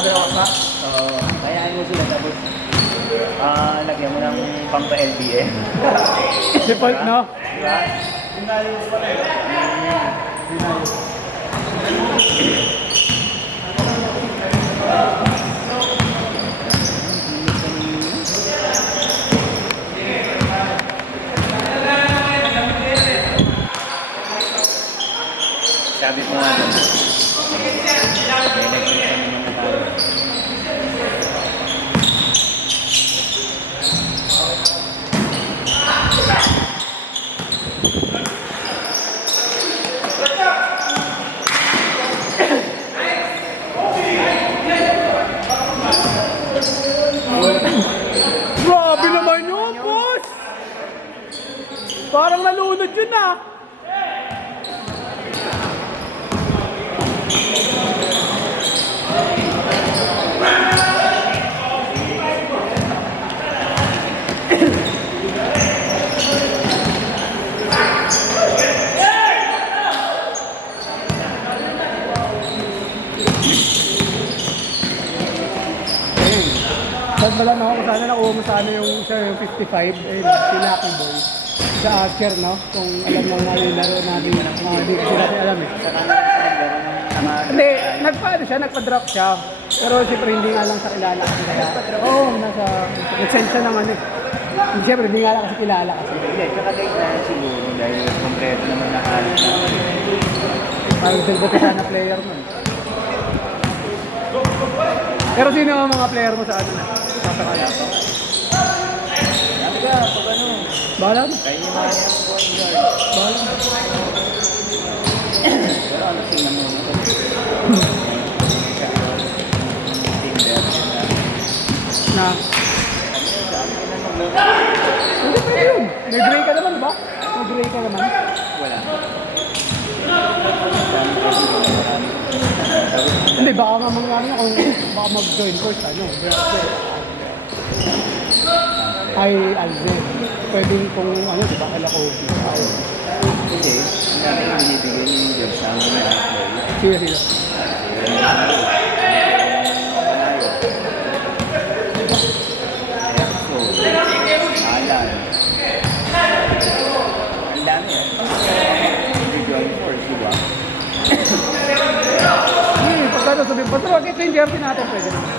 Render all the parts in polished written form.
nakadalawa ka. Kayaan mo sila tapos lagyan mo ng pampa-LBM. Default, no? Diba? Inayos pala eh. Inayos. Sabi ko nga doon. May nagkita naman na tayo. Grabe naman yun, boss! Parang nalunod yun ah. Saan pala no? Kung sana nakuha mo sana yung 55, eh, si Lucky Boy. Sa Archer, no? Kung alam mo nga yung laro natin, mga di ko natin alam eh. Sa kanan sa naglaro ng mga... Hindi, nagpa-ano siya, nagpa-drop siya. Pero siyempre hindi nga lang sa kilala kasi kaya. Oo, nag-send siya ng ano eh. Siyempre hindi nga lang kasi kilala kasi. Hindi, tsaka late na siguro dahil kompleto naman na halos na. Parang silbo sana player mo eh. Pero sino ang mga player mo sa ano na? Sasakala ko. Sabi ka, pag ano, Bahala mo. kayo yung mga yung point guard. Bahala mo. Pero ano, tingnan mo naman. Team there. Na. Hindi pwede yun. May break ka naman, di ba? May break ka naman. Wala. Hindi, baka nga mangyari na kung baka mag-join course, ano. Ay, Alzen. Pwedeng kung ano, di ba, kala ko. Hindi, ang dami yung binibigay niyo yung job sa amin na employee. Sige, sige. Alan. Ang dami eh. Individual force, di ba? Hindi, pagkano sabihin, basta wag ito yung jersey natin, pwede naman.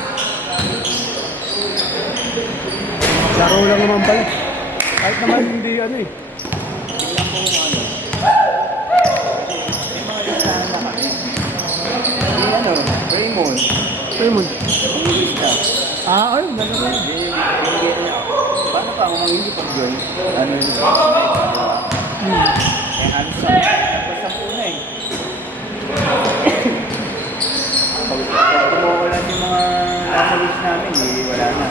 Laro lang naman pala. Kahit naman hindi ano eh. Tingnan ko kung ano. May mga listahan na kami. Yung ano, Raymond. Raymond. English na. Ayun, nalaro yun. Binigyan niya. Paano pa kung hindi pag-join? Ano yun? Eh, halos sa nagpasampu na eh. Pag tumukulan yung mga nasa list namin, eh, wala na.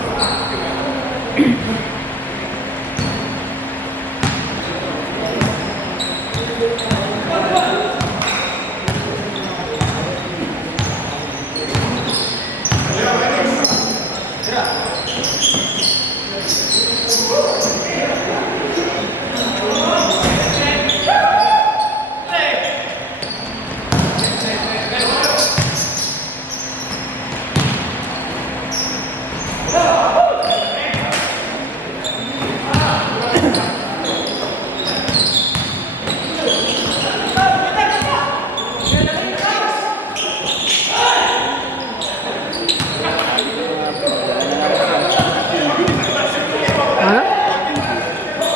Ano?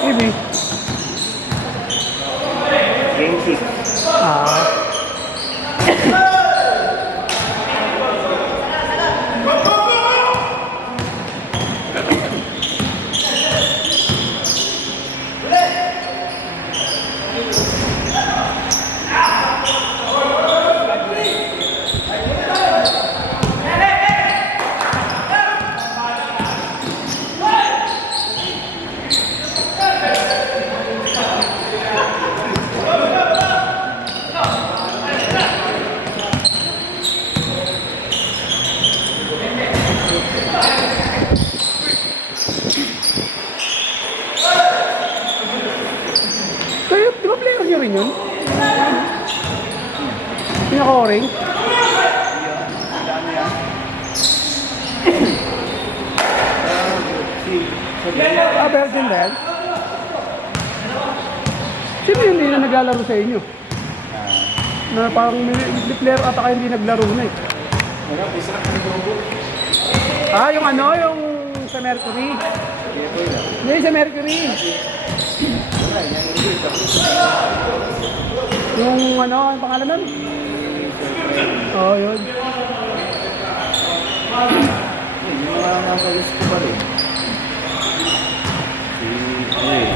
Ibi. Game 6. Kayo, di ba player nyo rin yun? Pinaka-oring? Dami yan. Virgin din. Sino yung hindi na naglalaro sa inyo? Na parang may player ata kayo hindi naglaro na eh. Yung ano, yung sa Mercury. Hindi, sa Mercury. Yung ano, ang pangalan nun? Oo, yun. Yung mga nasa list ko pa rin. Si Ray.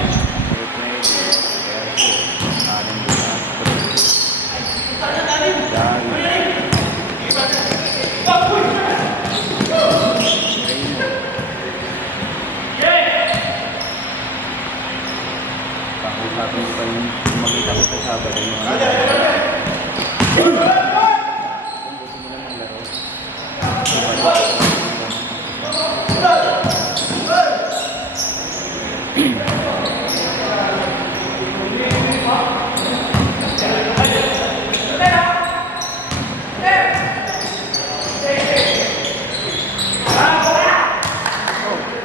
Pangusapin ko pa yung makita ko sa Sabado yung mga kung gusto mo lang ng laro.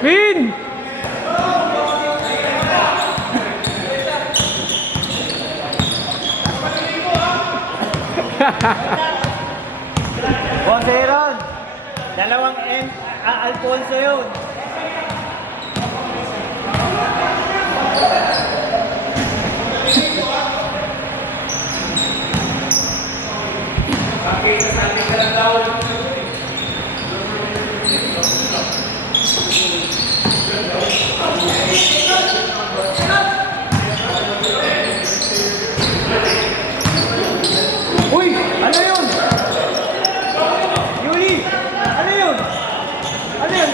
Win! Boss Aaron, dalawang Alfonso yun. Uy! Ano yun? Yuli! Ano yun? Ano yun?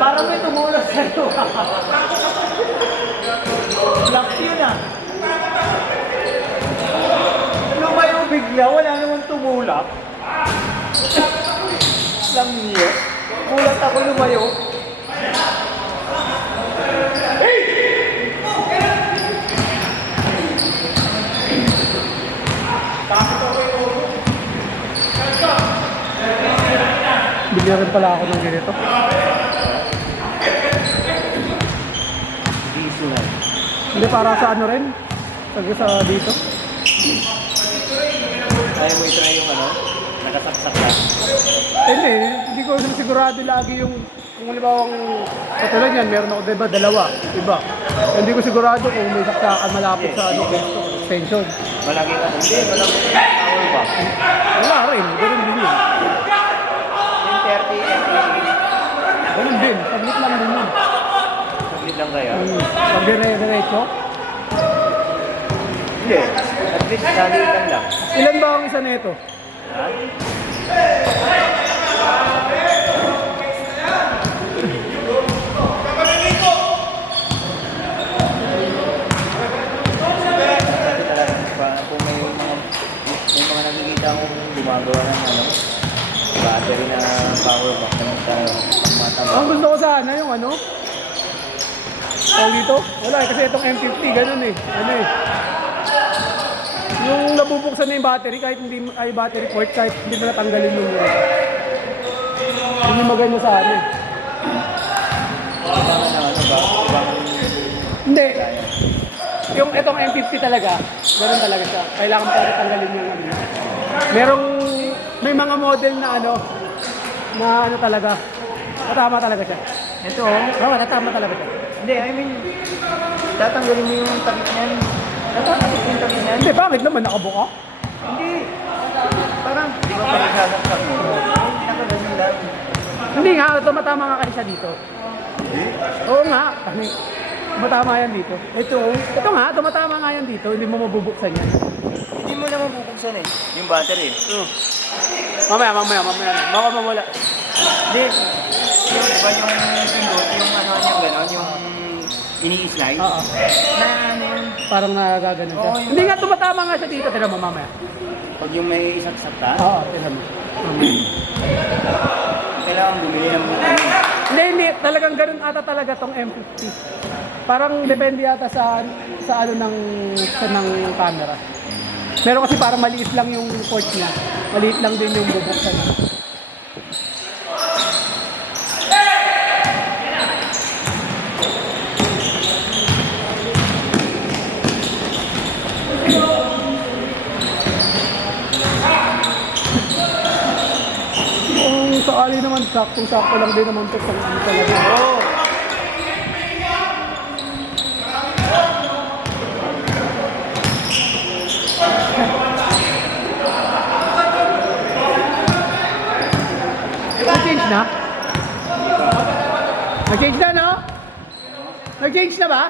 Parang may tumulas sa'yo. Lock yun ah. Lumayo bigla, wala namang tumulak. Lang niyo. Kulat ako lumayo. Bigyan rin pala ako ng ganito. Visual. Hindi para sa ano rin? Sa dito. Ayaw mo i-try yung ano? Nakasaksak lang. Hindi ko sigurado lagi yung kung halimbawa katulad yan, meron ako diba dalawa, iba. Hindi ko sigurado kung may saksakan malapit sa ano, extension. Malaki ka. Hindi, malaki. Power ba? Wala rin, ganun din yun. Yung 30 FPC. Ganun din, saglit lang din yun. Saglit lang kaya? Pag dire-diretso. Hindi. At least salitan lang. Ilan ba ang isa nito? Ha? Kasi talaga, kung may mga nakikita akong gumagawa ng ano, battery na power bank na matama. Ang gusto ko sana yung ano? Tawag dito? Wala eh, kasi itong M50, ganun eh. Ano eh. Yung nabubuksan na yung battery, kahit hindi ay battery port, kahit hindi na natanggalin yung hindi maganda sa ano eh. Kailangan na ano ba? Hindi. Yung itong M50 talaga, ganun talaga siya. Kailangan pa rin tanggalin yung ano. May mga model na ano talaga. Natama talaga siya. Ito oh. Oo, natama talaga siya. Hindi, I mean, tatanggalin mo yung takip niyan. Tatanggalin mo yung takip niyan. Hindi, bakit naman nakabuka? Hindi. Parang, di ba parang sasaksak mo? Nakaganon lang. Hindi nga, tumatama nga kasi siya dito. Oo nga, kami. Tumatama yan dito. Ito nga, tumatama nga yan dito. Hindi mo mabubuksan yan. Hindi mo naman bubuksan eh. Yung battery. Mamaya. Baka mawala. Hindi. Yung iba yung pindot, yung ano yung gano'n, yung ini-slide. Oo. Na ano yun. Parang nagaganon siya. Oo, yung- Hindi nga, tumatama nga siya dito. Tira mo mamaya. Pag yung may isang sakta, Oo, tira mo. Mamaya. kailangan bumili ng Hindi. Talagang ganun ata talaga tong M50. Parang depende yata sa ano ng camera. Meron kasi parang maliit lang yung port niya. Maliit lang din yung bubuksan. Kung sakali naman, saktong-sakto lang din naman ito sa ano talaga. Oo. Nag-change na? Nag-change na, no? Nag-change na ba?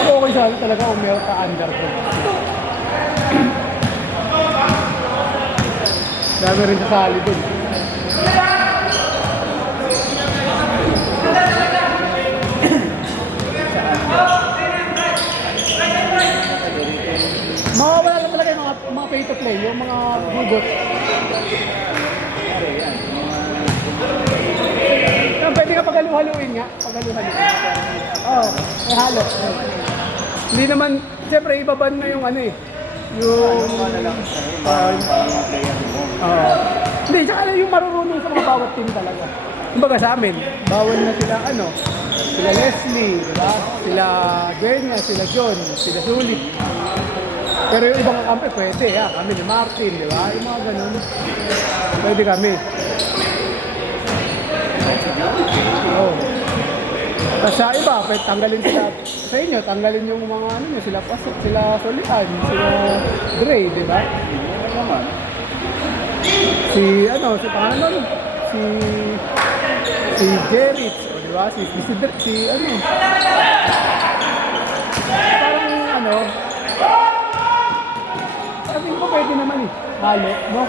Ako okay sa akin talaga kung meron ka underdog. Dami rin sasali dun. Mawawala na talaga yung mga pay to play, yung mga hugot. Pwede ka paghalu-haluin nga. Paghalu-haluin. Oo, may halo. Hindi naman, siyempre ibaban na yung ano eh. Yung... Hindi, tsaka yung marurunong sa mga bawat team talaga. Kumbaga sa amin, bawal na sila ano, sila Leslie, diba? Sila Gwen, sila John, sila Sulit. Pero yung ibang kampi pwede, ha? Kami ni Martin, diba? Yung mga ganun. Pwede kami. Oo. Tapos sa iba, pwede tanggalin sila sa inyo, tanggalin yung mga ano nyo, sila Pasok, sila Solian, sila Dre, diba? Si ano, si pangalan nun? Si Jerry, diba? Si ano? Parang ano, sabi ko pwede naman eh, halo, no?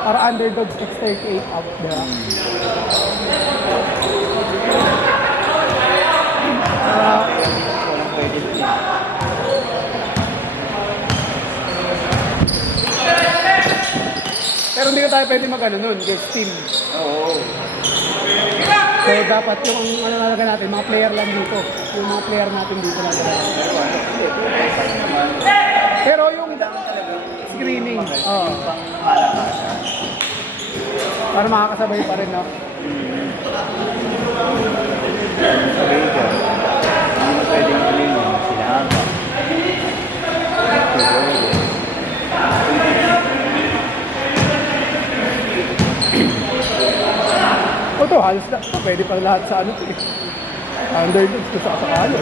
Para underdogs at 38 out, diba? Pero hindi ka tayo pwede mag-ano nun, guest team. Oo. So dapat yung ano nalaga natin, mga player lang dito. Yung mga player natin dito lang. Pero yung screening, oo. Para makakasabay pa rin, no? Sabay ka. Hindi mo pwedeng kunin mo. Sinama. O to, halos na. Pwede pa lahat sa ano. Underdogs ko sa kasakalo.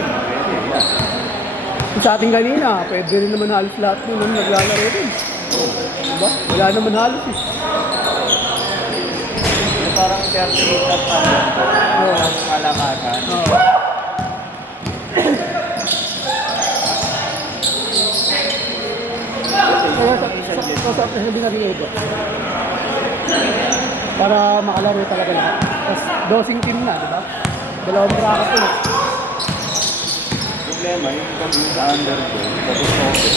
Sa ating kanina, pwede rin naman halos lahat mo nung naglalaro din. Diba? Wala naman halos eh. Parang 38 at parang malakasan. Oo. Kaya sa sabi natin Edo. Para makalaro talaga lahat. Tapos dosing team na, diba? Dalawang bracket ulit. Problema, yung kami sa underdog, tapos okay.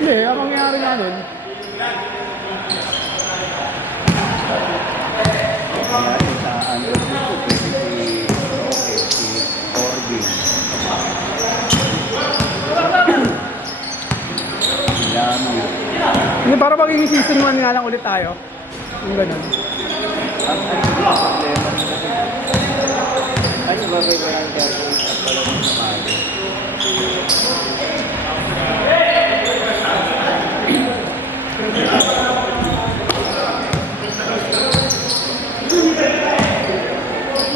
Hindi, ang mangyayari nga nun, Sa underdog ko, pwede si okay, si Para maging season 1 nga lang ulit tayo. Yung ganun. Ang problema nila. Ay, sabagay ko lang kaya ito at pala mo sa mali.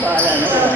Bahala na ba?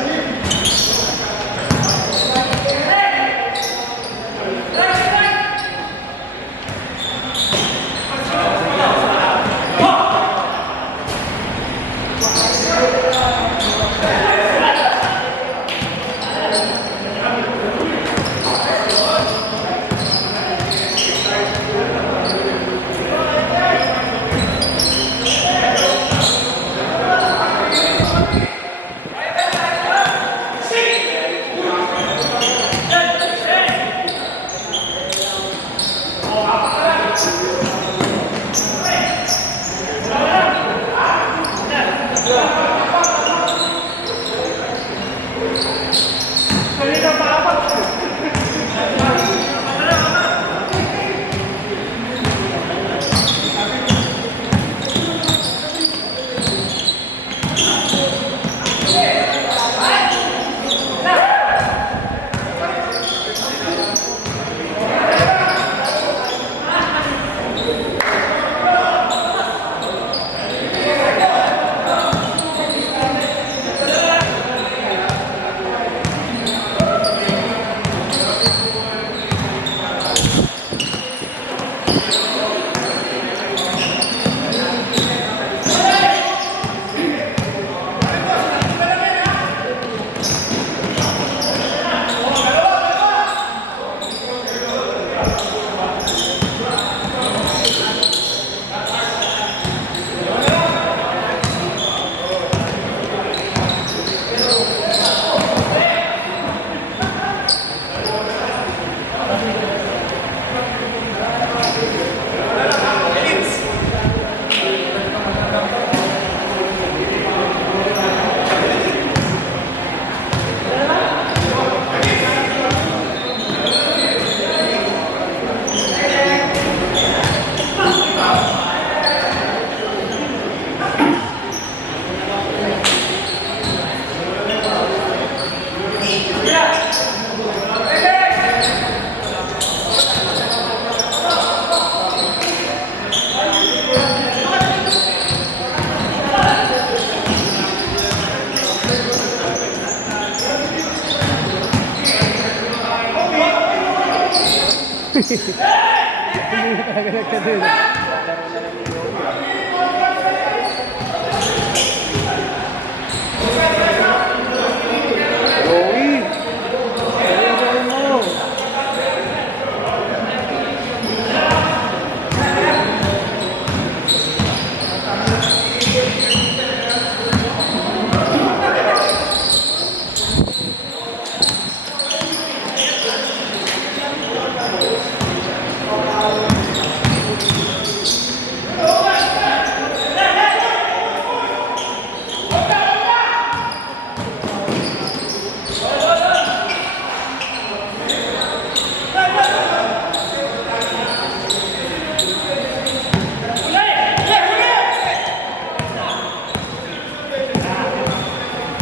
Hindi na talaga nagkadun. Joey! Joey mo!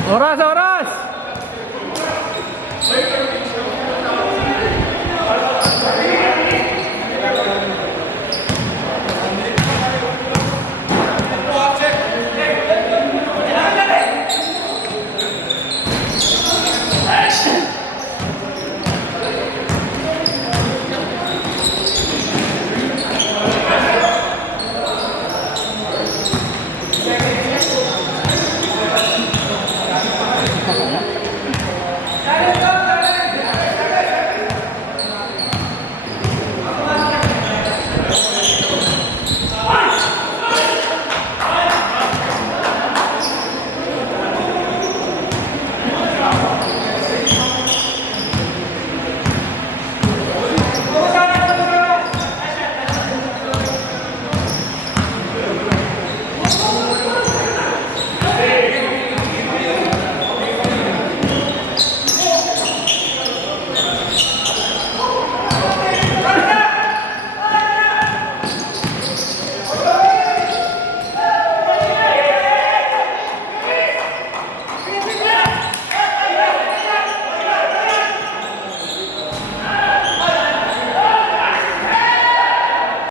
Oras!